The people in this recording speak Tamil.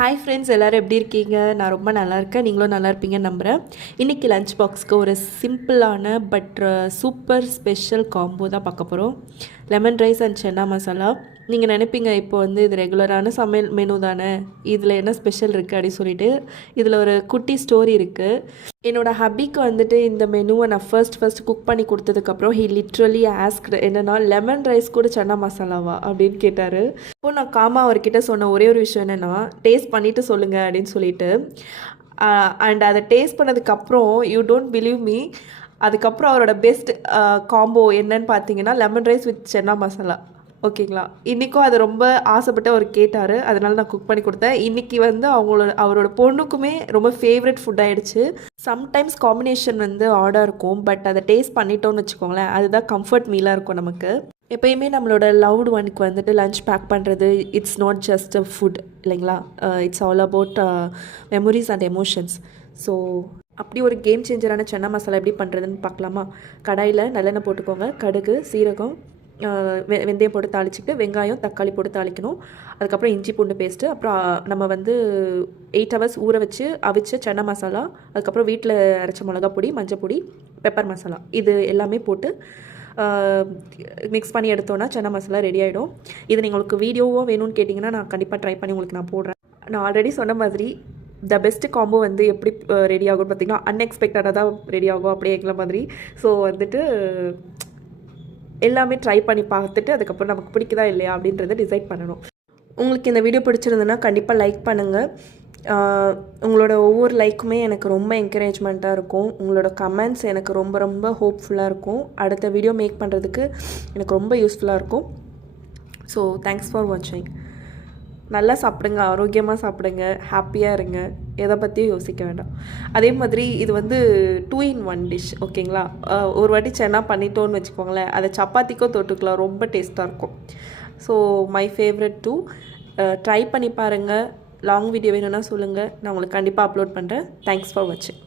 ஹாய் ஃப்ரெண்ட்ஸ், எல்லோரும் எப்படி இருக்கீங்க? நான் ரொம்ப நல்லா இருக்கேன். நீங்களும் நல்லா இருப்பீங்கன்னு நம்புகிறேன். இன்றைக்கி லஞ்ச் பாக்ஸ்க்கு ஒரு சிம்பிளான பட் சூப்பர் ஸ்பெஷல் காம்போ தான் பார்க்க போகிறோம். லெமன் ரைஸ் அண்ட் சென்னா மசாலா. நீங்கள் நினைப்பீங்க, இப்போ வந்து இது ரெகுலரான சமையல் மெனு தானே, இதில் என்ன ஸ்பெஷல் இருக்குது அப்படின்னு சொல்லிட்டு. இதில் ஒரு குட்டி ஸ்டோரி இருக்குது. என்னோடய ஹபிக்கு வந்துட்டு இந்த மெனுவை நான் ஃபர்ஸ்ட் குக் பண்ணி கொடுத்ததுக்கப்புறம் ஹி லிட்ரலி ஆஸ்க்டு என்னென்னா, லெமன் ரைஸ் கூட சன்னா மசாலாவா அப்படின்னு கேட்டார். இப்போ நான் காமா அவர்கிட்ட சொன்ன ஒரே ஒரு விஷயம் என்னென்னா, டேஸ்ட் பண்ணிவிட்டு சொல்லுங்கள் அப்படின்னு சொல்லிட்டு. அண்ட் அதை டேஸ்ட் பண்ணதுக்கப்புறம் யூ டோன்ட் பிலீவ் மீ, அதுக்கப்புறம் அவரோட பெஸ்ட் காம்போ என்னன்னு பார்த்தீங்கன்னா லெமன் ரைஸ் வித் சென்னா மசாலா. ஓகேங்களா, இன்றைக்கும் அது ரொம்ப ஆசைப்பட்டு அவர் கேட்டார், அதனால நான் குக் பண்ணி கொடுத்தேன். இன்றைக்கி வந்து அவரோட பொண்ணுக்குமே ரொம்ப ஃபேவரட் ஃபுட் ஆகிடுச்சு. சம்டைம்ஸ் காம்பினேஷன் வந்து ஆடாக இருக்கும், பட் அதை டேஸ்ட் பண்ணிட்டோன்னு வச்சுக்கோங்களேன், அதுதான் கம்ஃபர்ட் மீலாக இருக்கும் நமக்கு. எப்போயுமே நம்மளோட லவ்டு ஒனுக்கு வந்துட்டு லஞ்ச் பேக் பண்ணுறது it's not just a food இல்லைங்களா, it's all about memories and emotions. So அப்படி ஒரு கேம் சேஞ்சரான சென்னா மசாலா எப்படி பண்ணுறதுன்னு பார்க்கலாமா? கடாயில் நல்லெண்ணெய் போட்டுக்கோங்க, கடுகு, சீரகம், வெந்தயம் போட்டு தாளிச்சிட்டு வெங்காயம் தக்காளி போட்டு தாளிக்கணும். அதுக்கப்புறம் இஞ்சி பூண்டு பேஸ்ட்டு, அப்புறம் நம்ம வந்து 8 hours ஊற வச்சு அவிச்ச சென்னா மசாலா, அதுக்கப்புறம் வீட்டில் அரைச்ச மிளகா பொடி, மஞ்சள் பொடி, பெப்பர் மசாலா, இது எல்லாமே போட்டு மிக்ஸ் பண்ணி எடுத்தோன்னா சென்னா மசாலா ரெடி ஆகிடும். இது உங்களுக்கு வீடியோவாக வேணும்னு கேட்டிங்கன்னா நான் கண்டிப்பாக ட்ரை பண்ணி உங்களுக்கு நான் போடுறேன். நான் ஆல்ரெடி சொன்ன மாதிரி த பெஸ்ட் காம்போ வந்து எப்படி ரெடி ஆகும்னு பார்த்திங்கன்னா, அன்எக்ஸ்பெக்டடாக தான் ரெடி ஆகும் அப்படிங்கிற மாதிரி. ஸோ வந்துட்டு எல்லாமே ட்ரை பண்ணி பார்த்துட்டு அதுக்கப்புறம் நமக்கு பிடிக்குதா இல்லையா அப்படின்றத டிசைட் பண்ணணும். உங்களுக்கு இந்த வீடியோ பிடிச்சிருந்ததுன்னா கண்டிப்பாக லைக் பண்ணுங்கள். உங்களோட ஒவ்வொரு லைக்குமே எனக்கு ரொம்ப என்கரேஜ்மெண்ட்டாக இருக்கும். உங்களோட கமெண்ட்ஸ் எனக்கு ரொம்ப ரொம்ப ஹோப்ஃபுல்லாக இருக்கும். அடுத்த வீடியோ மேக் பண்ணுறதுக்கு எனக்கு ரொம்ப யூஸ்ஃபுல்லாக இருக்கும். ஸோ தேங்க்ஸ் ஃபார் வாட்சிங். நல்லா சாப்பிடுங்க, ஆரோக்கியமாக சாப்பிடுங்க, ஹாப்பியாக இருங்க, எதை பற்றியும் யோசிக்க வேண்டாம். அதே மாதிரி இது வந்து 2 in 1 டிஷ். ஓகேங்களா, ஒரு வாட்டி சென்னா பண்ணிட்டோன்னு வச்சுக்கோங்களேன், அதை சப்பாத்திக்கோ தொட்டுக்கலாம், ரொம்ப டேஸ்ட்டாக இருக்கும். So my favourite too. Try பண்ணி பாருங்கள். லாங் வீடியோ வேணும்னா சொல்லுங்கள், நான் உங்களுக்கு கண்டிப்பாக அப்லோட் பண்ணுறேன். தேங்க்ஸ் ஃபார் வாட்சிங்.